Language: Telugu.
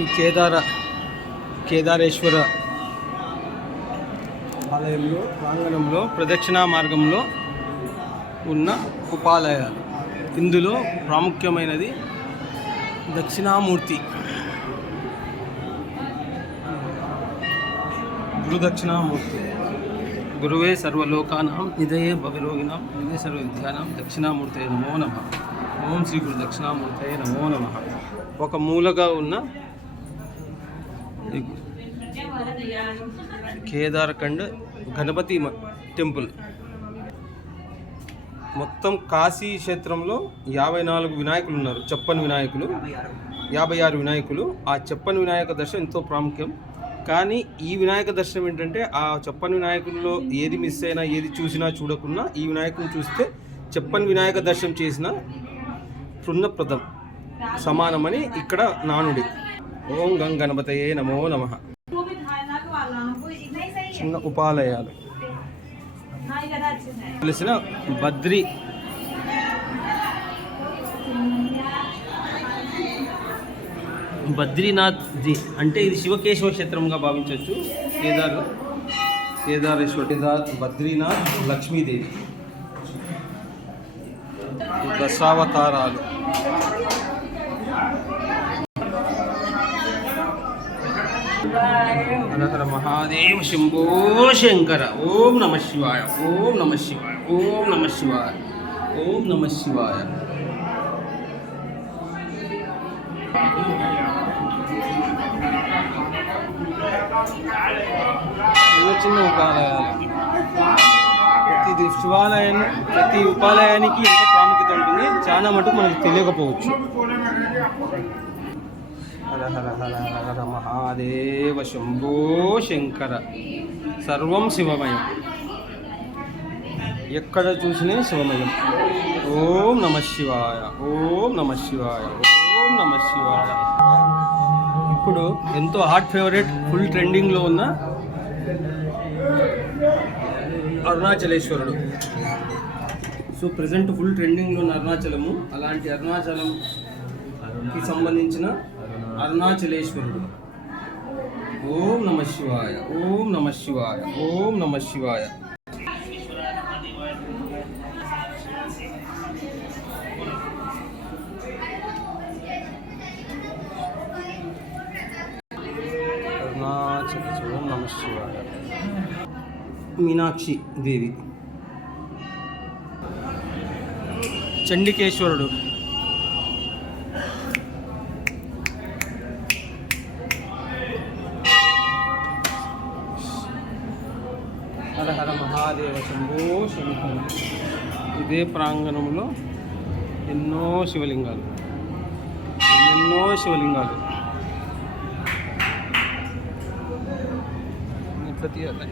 ఈ కేదారేశ్వర ఆలయంలో ప్రాంగణంలో ప్రదక్షిణా మార్గంలో ఉన్న ఉపాలయాలు. ఇందులో ప్రాముఖ్యమైనది దక్షిణామూర్తి, గురుదక్షిణామూర్తి. గురువే సర్వలోకానాం నిధయే భవరోగిణాం నిధే సర్వ విద్యానాం దక్షిణామూర్తయే నమో నమః. ఓం శ్రీ గురు దక్షిణామూర్తయే నమో నమః. ఒక మూలగా ఉన్న కేదార్ఖండ్ గణపతి టెంపుల్. మొత్తం కాశీ క్షేత్రంలో 54 వినాయకులు ఉన్నారు, చెప్పని వినాయకులు, 56 వినాయకులు. ఆ చెప్పని వినాయక దర్శనం ఎంతో ప్రాముఖ్యం. కానీ ఈ వినాయక దర్శనం ఏంటంటే, ఆ చెప్పని వినాయకుల్లో ఏది మిస్ అయినా, ఏది చూసినా చూడకున్నా ఈ వినాయకుని చూస్తే చెప్పని వినాయక దర్శనం చేసిన పుణ్యప్రదం సమానమని ఇక్కడ నానుడి. ఓం గం గణపతయే నమో నమః. చిన్న ఉపాలయాలు తెలిసిన బద్రీనాథ్ జీ అంటే ఇది శివకేశవ క్షేత్రంగా భావించవచ్చు. కేదారేశ్వర బద్రీనాథ్, లక్ష్మీదేవి, దశావతారాలు. హర హర మహాదేవ శంభో శంకర. ఓం నమ శివాయ, ఓం నమ శివాయ, ఓం నమ శివాయ, ఓం నమ శివాయ. చిన్న ఉపాలయాలు. ప్రతి ఉపాలయానికి ఎంత ప్రాముఖ్యత ఉంటుంది చాలా మటుకు మనకు తెలియకపోవచ్చు. హర హర హర హర మహాదేవ శంభో శంకర. సర్వం శివమయం, ఎక్కడ చూసినా శివమయం. ఓం నమ శివాయ, ఓం నమ శివాయ, ఓం నమ శివాయ. ఇప్పుడు ఎంతో హాట్ ఫేవరెట్, ఫుల్ ట్రెండింగ్లో ఉన్న అరుణాచలేశ్వరుడు. సో ప్రజెంట్ ఫుల్ ట్రెండింగ్లో ఉన్న అరుణాచలము. అలాంటి అరుణాచలంకి సంబంధించిన అరుణాచలేశ్వరుడు. ఓం నమ శివాయ, ఓం నమ శివాయ, ఓం నమ శివాయ. ఓం నమ శివాయ. మీనాక్షి దేవి, చండికేశ్వరుడు, హర హర మహాదేవ శంభో శంకర. ఇదే ప్రాంగణంలో ఎన్నో శివలింగాలు. ఎట్లా తీయాలి?